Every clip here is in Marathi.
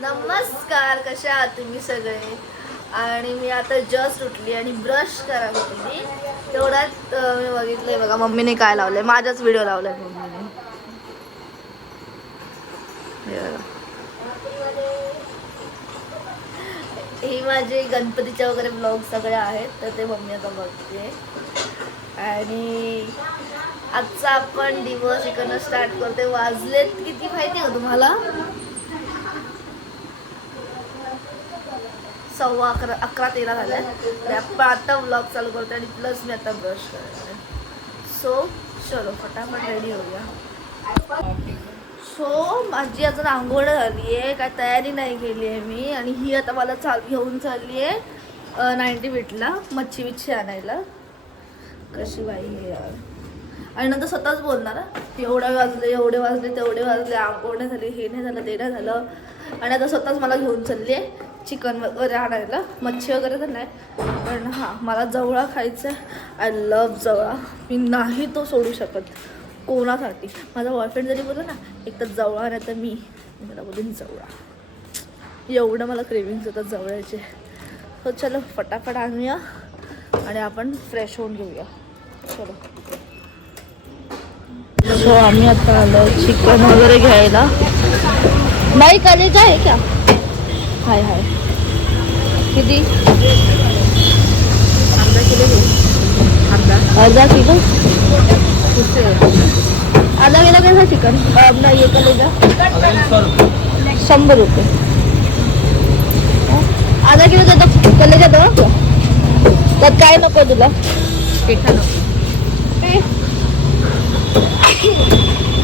नमस्कार, कशा आहात तुम्ही सगळे? आणि मी आता जस्ट उठली आणि ब्रश करायला होती तेवढ्यात मी बघितलंय बघा मम्मीने काय लावलंय, माझाच व्हिडिओ लावलाय मम्मीने. हे बघा. ही माझे गणपतीच्या वगैरे ब्लॉग सगळे आहेत तर ते मम्मी आता बघते. आणि आजचा आपण दिवस इकडनं स्टार्ट करते. वाजलेत किती माहिती आहे का तुम्हाला? 11:13 झाले. आपण आता व्लॉग चालू करतो आणि प्लस मी आता ब्रश करते. सो चलो फटाफट रेडी होऊया. सो माझी अजून आंघोळ झाली आहे, काय तयारी नाही केली आहे मी. आणि ही आता मला घेऊन चालली आहे 90 बीटला मच्छी बिच्छी आणायला. कशी बाई आहे यार. आणि नंतर स्वतःच बोलणार एवढे वाजले तेवढे वाजले, आंघोळ नाही झाली, हे नाही झालं, ते नाही झालं. आणि आता स्वतःच मला घेऊन चालली आहे चिकन वगैरे आणायला. मच्छी वगैरे तर नाही, पण हां मला जवळा खायचा आहे. आय लव्ह जवळा. मी नाही तो सोडू शकत कोणासाठी. माझा बॉयफ्रेंड जरी बोलला ना एक तर जवळा नाही तर मी मला बोलून जवळा. एवढं मला क्रेविंग्स होतात जवळाचे. हो चलो फटाफट आणूया आणि आपण फ्रेश होऊन घेऊया. चलो. सो आम्ही आता आलो चिकन वगैरे घ्यायला. नाही कलेजा आहे क्या? हाय हाय. किती? अर्धा किलो घेऊ. अर्धा किलो आधा किलो कैसा चिकन? अपना ये कलेजा 100 रुपये. आधा किलो देतो कलेजा दो. त्यात काय नको तुला? पेठा नको.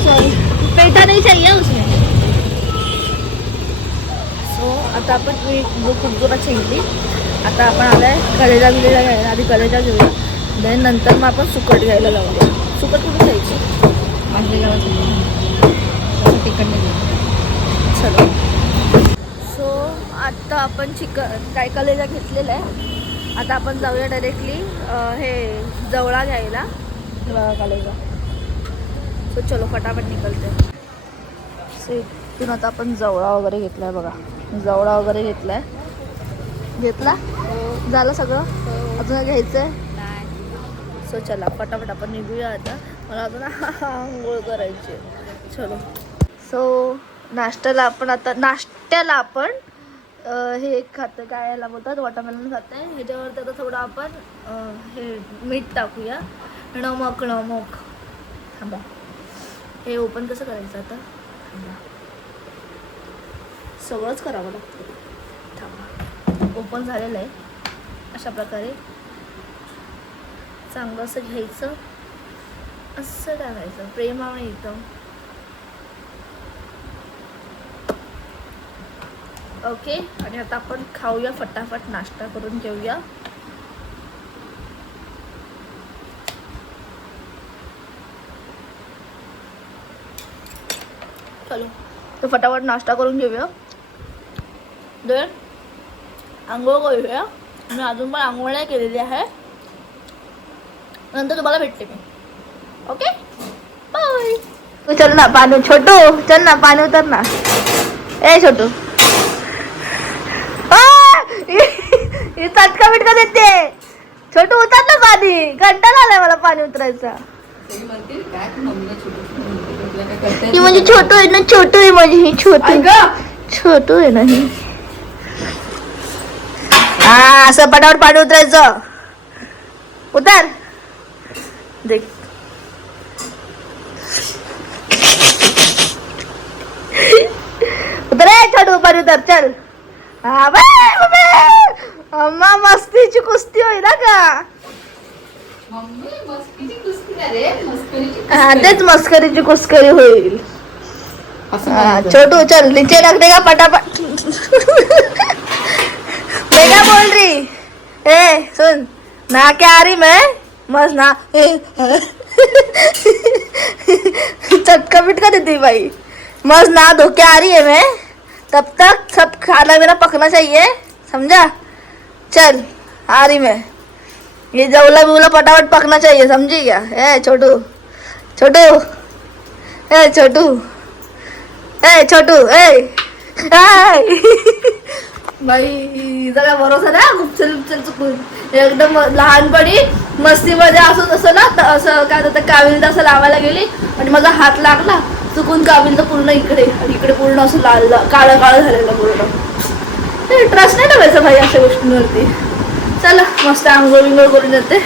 सॉरी पेठा नहीं चाहिए उसमें. सो आता आपण खूप जोरात शेंगली. आता आपण आलाय कलेजा घ्यायला. आधी कलेजा घेऊया, देन नंतर मग आपण सुकट घ्यायला जाऊया. सुकट कुठे घ्यायची? चलो. सो आता आपण काय कलेजा घेतलेला आहे. आता आपण जाऊया डायरेक्टली हे जवळा घ्यायला कलेजा. सो चलो फटाफट निकलते. सो इथून आता आपण जवळा वगैरे घेतला आहे बघा. जवळा वगैरे घेतला झालं सगळं. अजून घ्यायचं आहे. सो चला फटाफट आपण निघूया आता. मला अजून आंघोळ करायची. चलो. सो नाश्त्याला आपण हे खातं काय याला बोलतात वॉटरमेलन खातं आहे. ह्याच्यावर तर थोडं आपण हे मीठ टाकूया. नमक थांबा. हे ओपन कसं करायचं आता? सगळंच करावं लागतं. थांबा. ओपन झालेलं आहे. अशा प्रकारे चांगलं असं घ्यायचं, असं टाकायचं प्रेमाने एकदम. ओके. आणि आता आपण खाऊया फटाफट, नाश्ता करून घेऊया. चलो तर फटाफट नाश्ता करून घेऊया. देन आंघोळ करूया. मी अजून पण आंघोळ नाही केलेली आहे. नंतर तुम्हाला भेटते मी. Okay bye. चल ना पाणी. छोटू चल ना पाणी उतर ना. ए छोटू चटका बिटका देते. छोटू उतर ना पाणी. कंटाळा आलाय मला पाणी उतरायचा. ही म्हणजे छोटू आहे ना. छोटू आहे म्हणजे ही छोटू आहे ना ही. हा असं पटापट पाणी उतरायचं. उतर. देख उतर. छोटू पाणी उतर. चल. हा अम्मा मस्तीची कुस्ती होई ना का? हा तेच मस्करीची कुस्करी होईल. छोटू चल नीचे रख देगा फटाफट. क्या बोल रही? ए सुन ना क्या आ रही मैं मस्त ना. चटका बिटका देती भाई. मस्त ना धो के आ रही है मैं. तब तक सब खाना मेरा पकना चाहिए समझा. चल आ रही मैं. ये जवला बिवला फटाफट पकना चाहिए समझी क्या? ए छोटू छोटू ए छोटू ए छोटू ए बाई हिचा काय भरोसा नाही, गुपचल गुपचल चुकून एकदम लहानपणी मस्तीमध्ये असं तसं ना, असं काय होतं काविल असं लावायला गेली आणि माझा हात लागला चुकून, काविल तर पूर्ण इकडे आणि इकडे पूर्ण असं लाल काळं काळं झालेलं पूर्ण. ट्रस्ट नाही ठेवायचं भाई अशा गोष्टींवरती. चला मस्त आंघोळ विंघोळ करून येते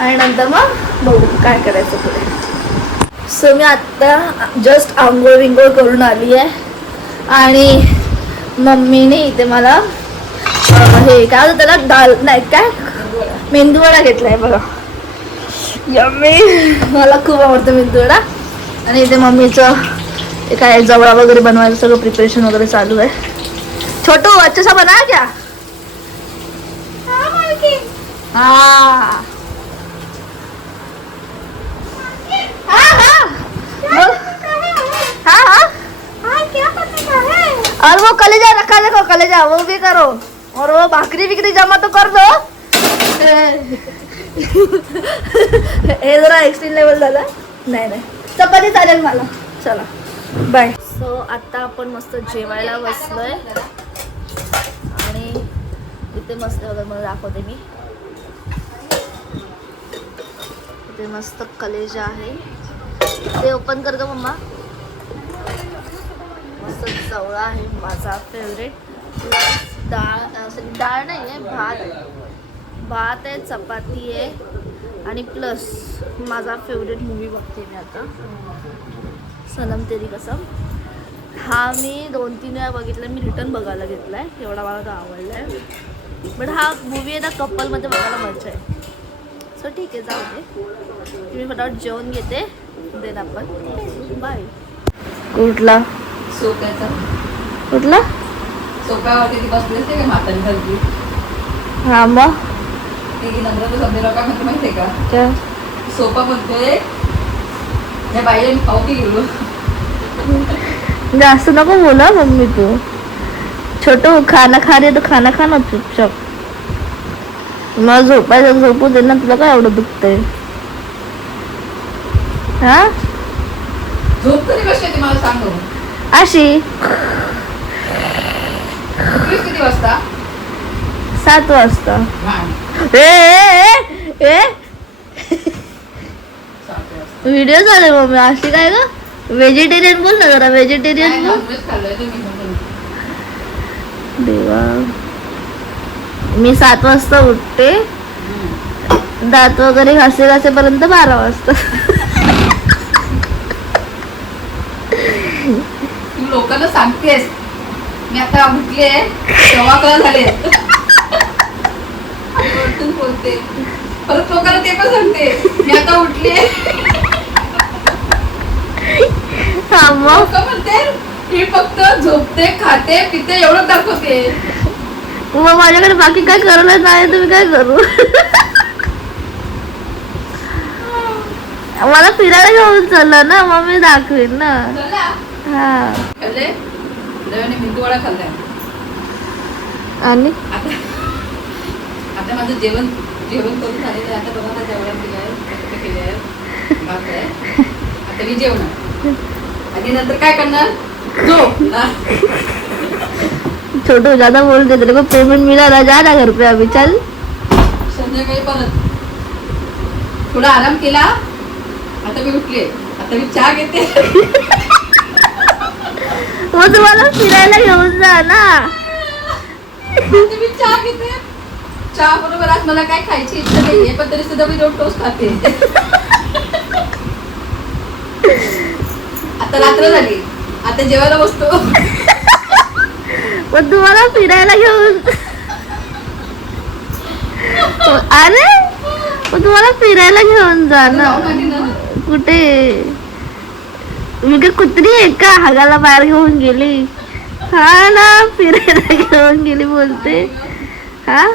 आणि नंतर मग बघू काय करायचं पुढे. सो मी आत्ता जस्ट आंघोळ विंघोळ करून आली आहे आणि मम्मीने इथे मला हे काय होतं त्याला दाल नाही काय मेंदूवडा घेतलाय बघा. यम्मी, मला खूप आवडतं मेंदूवडा. आणि इथे मम्मीचं काय जवळा वगैरे बनवायचं सगळं प्रिपरेशन वगैरे चालू आहे. छोटू अच्छा सा बना क्या? हाँ और वो कलेजा रखा देखो, कलेजा वो भी करो और वो भाकरी बिकरी जमा तो कर दो. हे जरा एक्स्ट्रीम लेवल झाला. नाही नाही चपाती चालेल मला. चला बाय. सो आता आपण मस्त जेवायला बसलोय आणि इथे मस्त वगैरे मला दाखवते मी. इथे मस्त कलेजा आहे, ते ओपन करतो मम्मा. मस्त जवळा आहे माझा फेवरेट. प्लस डाळ नाही आहे, भात आहे, चपाती आहे आणि प्लस माझा फेवरेट मूवी बघते मी आता, सनम तेरी कसम. हा मी 2-3 वेळा बघितला. मी रिटर्न बघायला घेतला आहे, एवढा मला तो आवडला आहे. बट हा मूवी आहे ना कपलमध्ये बघायला मजा आहे. सो ठीक आहे जाऊ दे, मी फटाफट जेवण घेते, देन आपण बाय. कुठला सोप्याचा कुठला सोप्यावरती ती बसली असते का म्हातारी सारखी. हा मग ती नंतर समजेला काय म्हणते माहितीये का, क्या सोपा म्हणतोय या बाईला मी खाऊ की गेलो. जास्त नको बोला मम्मी तू. छोटू खाना खा रे तो खाना खा ना चुपचाप. मला झोपायचं झोपू दे ना, तुला काय एवढं दुखतंय? हा झोप कधी कशी येते मला सांग बघू. अशी उठलीस किती वाजता? 7 वाजता. घाण. ए 7 वाजता. व्हिडिओ चालू मम्मी अशी काय ग? व्हेजिटेरियन बोल ना जरा, व्हेजिटेरियन बोल. नॉनव्हेज खाल्लंय तुम्ही म्हणून. देवा, मी 7 वाजता उठते, दात वगैरे घासेपर्यंत 12 वाजता. तू लोकांना सांगतेस मी आता उठले, 11:15 झाले. बोलते परत लोकांना ते पण सांगते मी आता उठले. हा मग लोक म्हणते ही फक्त झोपते, खाते, पिते एवढं दाखवते. मग माझ्याकडे बाकी काय करायला नाही, तुम्ही काय करू? मला फिरायला घेऊन चालला ना, मग मी दाखवेन ना. हा खाल्ले देवाने मेंदूवडा खाल्लाय. आणि आता माझं जेवण करून झालेलं आहे. आता बघा माझ्या जेवण केलंय, भात आहे. आता मी जेवणार आणि नंतर काय करणार, छोटू ज्यादा बोलते तेरे को पेमेंट मिला ना, जा ना घर पे अभी चल. संध्याकाळी परत थोडा आराम केला. आता मी उठले, आता मी चहा घेते. मग तुम्हाला फिरायला घेऊन जा ना. मी चहा घेते. चहा बरोबर आज मला काय खायची इच्छा नाहीये, पण तरी सुद्धा मी 2 टोस्ट खाते. आता रात्र झाली, आता जेवायला बसतो. मग तुम्हाला फिरायला घेऊन, अरे मग तुम्हाला फिरायला घेऊन जा ना. कुठे? मी काय कुत्री आहे का हागाला बाहेर घेऊन गेली? हा ना, फिरायला घेऊन गेली बोलते. हा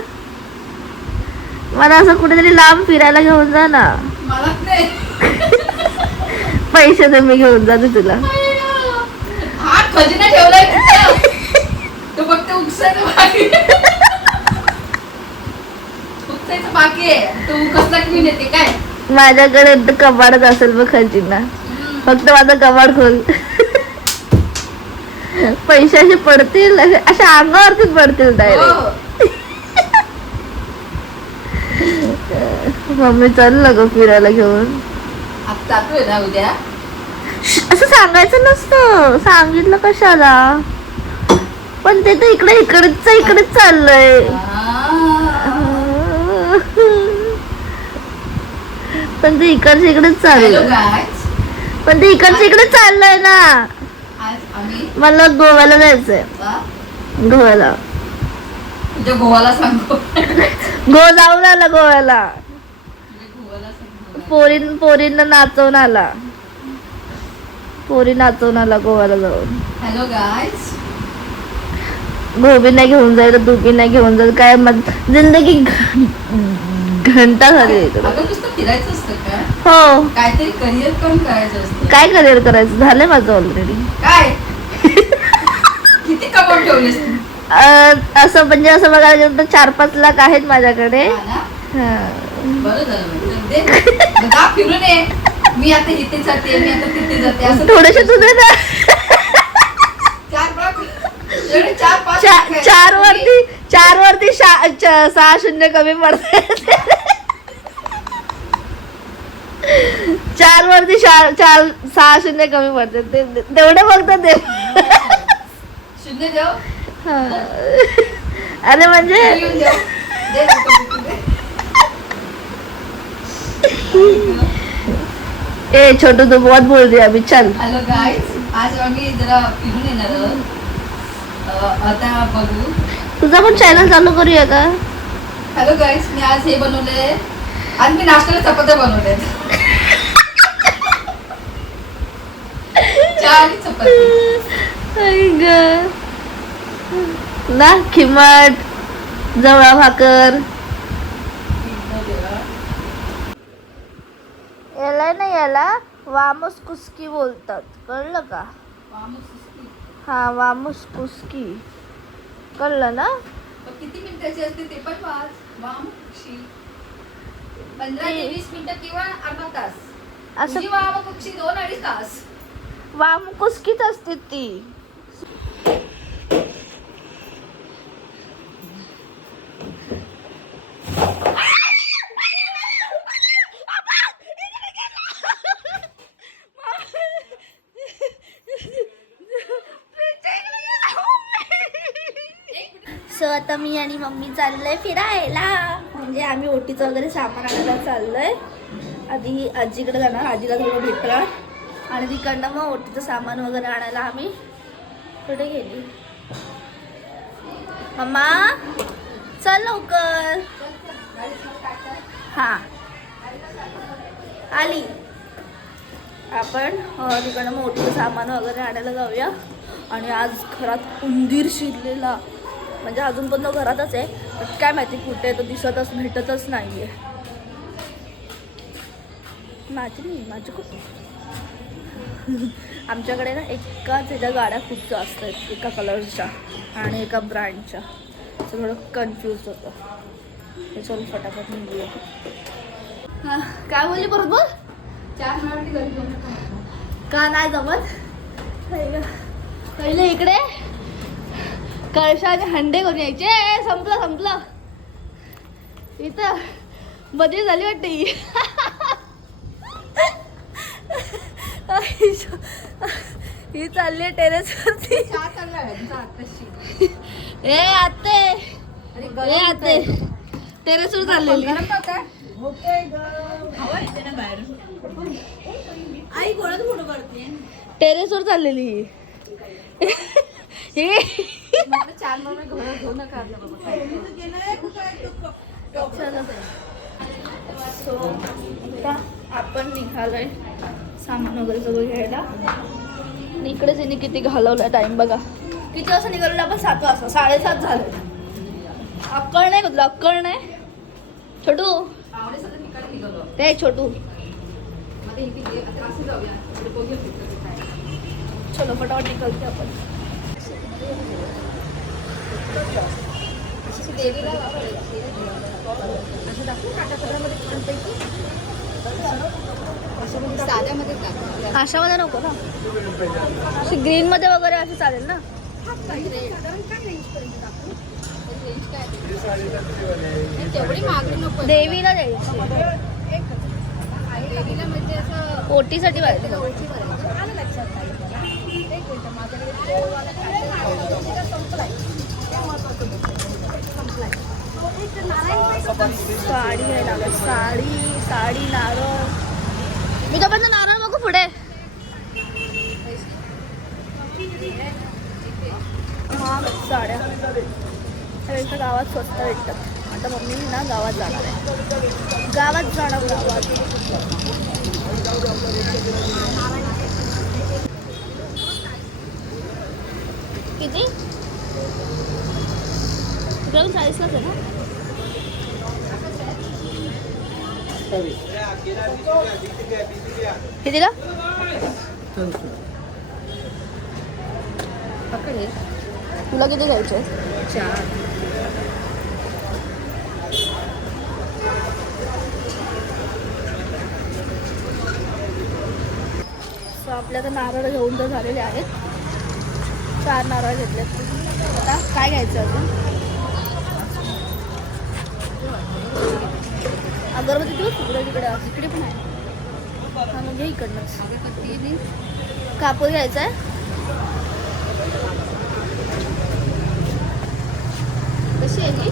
मला असं कुठेतरी लांब फिरायला घेऊन जा ना. मला नाही पैसे तर मी घेऊन जाते तुला. हा खजिना ठेवलाय तो फक्त उपसायचं बाकी. उपसायचं बाकी आहे, तो कसला घेऊन येते काय? माझ्याकडे कबाडच असेल बघ खजिना, फक्त माझा कबाड खोल. पैसे असे पडतील अशा अंगावरतीच पडतील डायरेक्ट. हो. मम्मी चाललं ग फिरायला घेऊन. आता जातोय ना उद्या. असं सांगायचं नसतं, सांगितलं कशाला. पण ते तर इकडेच चाललंय. पण ते इकडेच चाललंय. पण ते इकडेच चाललंय ना. आज आम्ही मला गोव्याला जायचंय. गोव्याला. तुझ्या गोवाला सांगतो. जाऊन आला गोव्याला. पोरींना नाचवून आला. पोरी नाचवून आला गोव्याला जाऊन. Hello guys. गोबी नाही घेऊन जाईल, दुबी नाही घेऊन जाईल, काय जिंदगी घंटा झाली. अगं नुसतं फिरायचं असतं का? हो. काहीतरी करिअर पण करायचं असतं. काय करिअर करायचं झालंय माझं ऑलरेडी. काय किती कमावून ठेवलेस तू? असं म्हणजे असं बघायला गेलं तर 4-5 लाख आहेत माझ्याकडे. बरं झालं. जा फिरून ये. मी आता इथे जाते, मी आता तिथे जाते. असं थोडेसे तुझे ना 4 वरती 6 शून्य कमी पडते. 4 वरती 6 शून्य कमी पडते. तेवढे फक्त ते शून्य देऊ. अरे म्हणजे ए छोटू तू बहुत बोल रही अभी चल. Hello guys. आज आम्ही जरा फिरून येणार आहोत. आता बघू. तुझा पण चॅनल चालू करूया का? Hello guys. मी आज हे बनवलंय. आज मी नाश्त्याला चपात्या बनवल्या. चहा आणि चपाती ना. खिमट, जवळा भाकर. याला वामूस कुस्की बोलतात, कळलं का? हा वामूस कुस्की, कळलं ना? किती मिनिटाची असते ते पण वाच. वामकुक्षी 15 ते 20 मिनिटं किंवा अर्धा तास. असं वामकुक्षी 2-2.5 तास. वामकुस्कीच असते ती. सो आता मी आणि मम्मी चाललोय फिरायला. म्हणजे आम्ही ओटीचं वगैरे सामान आणायला चाललोय. आधी आजीकडे जाणार, आजीला थोडं भेटणार आणि तिकडनं मग ओटीचं सामान वगैरे आणायला आम्ही कुठे गेली. मम्मा चल लवकर. हा आली. आपण तिकडनं मग ओटीचं सामान वगैरे आणायला जाऊया. आणि आज घरात उंदीर शिरलेला, म्हणजे अजून पण तो घरातच आहे, पण काय माहिती कुठे तो भेटतच नाहीये. माझी खूप आमच्याकडे ना एकाच ह्याच्या गाड्या खूप जास्त आहेत, एका कलरच्या आणि एका ब्रँडच्या. असं थोडं कन्फ्यूज होतं. हे चल फटाफट निघूया. हां काय बोलली बरोबर? 4 मिनिटं का नाही जमत? पहिले इकडे कळशा आणि हंडे करून यायचे. संपलं इथं बदली झाली वाटते ही. ही चालली टेरेसवरती. ए आते टेरेसवर चाललेली. आई कोणाच फोटो काढते? टेरेसवर चाललेली. सो आता आपण निघालोय सामान वगैरे सगळं घ्यायला. आणि इकडेच यांनी किती घालवला टाइम बघा. किती वाजता निघालो आपण? 7 वाजता. 7:30 झाले. अक्कल नाही कुठलं, अक्कल नाही. छोटू ते छोटू चलो फटाफट निकलते आपण. साध्यामध्ये टाक. अशामध्ये नको ना, अशी ग्रीन मध्ये वगैरे असं चालेल ना. तेवढी मागणी नको. देवीला द्यायची, देवीला म्हणजे असं ओटीसाठी पाहिजे. साडी घ्यायला लागेल, साडी नारळ. मी तोपर्यंत नारळ बघू पुढे. हा साड्या त्यापेक्षा गावात स्वस्त भेटतात. आता मम्मी ना गावात जाणार आहे, गावात. किती? तुला 40लाच आहे ना? कितीला? पकडे. तुला किती घ्यायचे? 4. सो आपल्या तर नारळ घेऊन तर झालेले आहेत. 4 नारळ घेतलेत. आता काय घ्यायचं अजून? अगरबत्ती देऊ तिकडे पण आहे. हा म्हणजे इकडनंच कापूर घ्यायचा आहे. कशी आहे ही?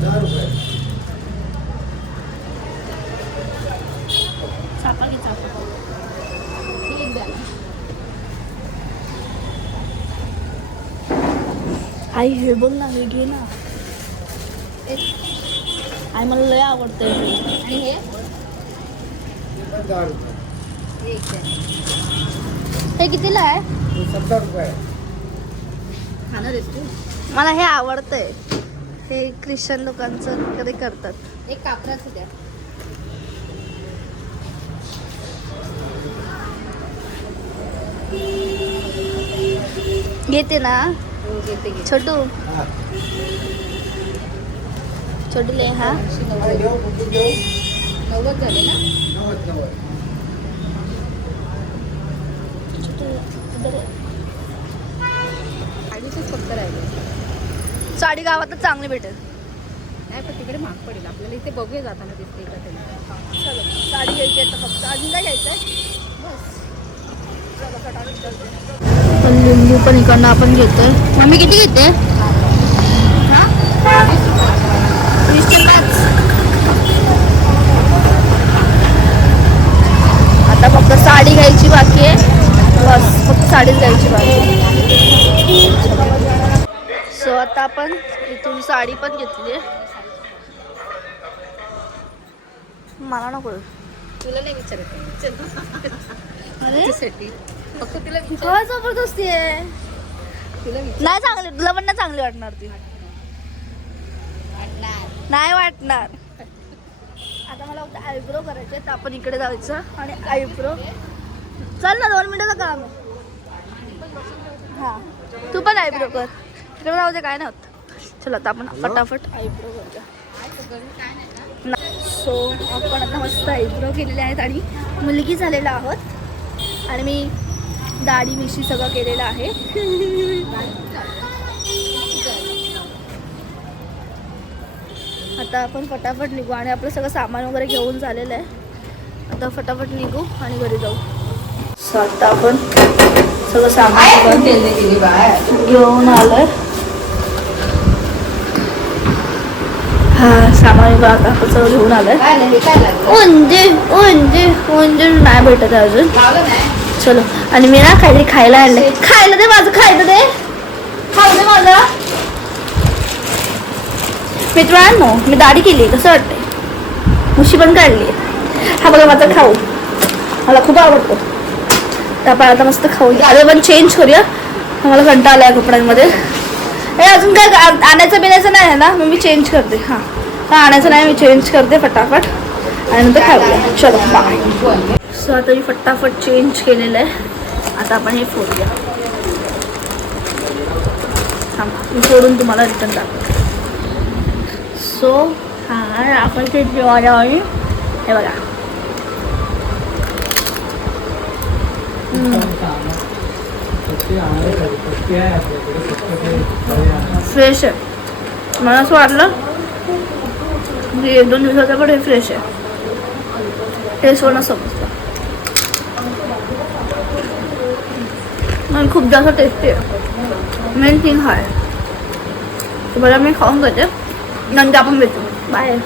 10 रुपये. चापा घे, चापा. ही एक द्या. आई हे बघ ना, हे घे ना. आई मला लय आवडतं. आणि हे 10 रुपये. हे एक द्या. हे कितीला आहे? 70 रुपये. खाणार आहेस तू? मला हे आवडतंय. हे ख्रिश्चन लोकांचं कधी करतात. एक कापराचं द्या. घेते ना हो घेते घे. छोटू. हा. छोटू ले. हा 90 घेऊ, कुठून घेऊ? 90 झाले ना. 90. छोटू इधर आहे. 40च फक्त राहिले. साडी गावातच चांगली भेटेल. नाही पण तिकडे महाग पडेल आपल्याला. इथे बघूया जाताना दिसते का तरी. चलो साडी घ्यायची आहे तर फक्त. अजून काय घ्यायचं आहे? पण लिंबू पण इकडनं आपण घेतोय. मम्मी किती घेते? 20चे 5. आता फक्त साडी घ्यायची बाकी आहे. बस फक्त साडीच घ्यायची बाकी आहे. सो आता आपण इथून साडी पण घेतली आहे. मला नको. तुला नाही विचारत. अरे त्यासाठी फक्त तिला विचार. काय जबरदस्ती आहे. तिला विचार. नाही चांगली, तुला पण नाही चांगली वाटणार ती. नाही वाटणार. आता मला फक्त आयब्रो करायचे तर आपण इकडे जायचं आणि आयब्रो. चल ना 2 मिनिटाचं काम आहे. हां तू पण आयब्रो कर. तिकडे जाऊ दे, काय नाही होत. चला आता आपण फटाफट आयब्रो करूया. सो आपण आता मस्त आयब्रो केलेले आहेत आणि मुलगी झालेला आहोत. आणि मी दाढी मिशी सगळं केलेलं आहे. आता आपण फटाफट निघू आणि आपलं सगळं सामान वगैरे घेऊन झालेलं आहे. आता फटाफट निघू आणि घरी जाऊ. सो आता आपण सगळं सामान घेऊन आलोय. हा सामान आता आपण सगळं घेऊन आलोय. काय नाही, हे काय लागलं? उंदीर नाही भेटत आहे अजून. लावलं नाही. चलो. आणि मी ना काहीतरी खायला आणलंय. खायला दे माझं, खायला दे. खाऊ दे माझा. मित्रांनो मी दाढी केली, कसं वाटतंय? मुशी पण काढली. हा बघा माझा खाऊ, मला खूप आवडतो. तर आपण आता मस्त खाऊया. आधी पण चेंज करूया. मला कंटाळा आलाय कपड्यांमध्ये. हे अजून काय आणायचं बिनायचं नाही आहे ना, मग मी चेंज करते. हां आणायचं नाही, मी चेंज करते फटाफट आणि नंतर खाऊया. चलो बाय. सो आता मी फटाफट चेंज केलेलं आहे. आता आपण हे फोडूया. मी फोडून तुम्हाला रिटर्न दाखवते. सो हा आपण ते जेवायला हे बघा फ्रेश आहे. मला असं वाटलं की 1-2 दिवसाचं पण हे फ्रेश आहे. टेस्ट होणं समजतं. आणि खूप जास्त टेस्टी आहे. मेन थिंग हा आहे. तर बरं मी खाऊन घेते, नंतर आपण भेटू. बाय.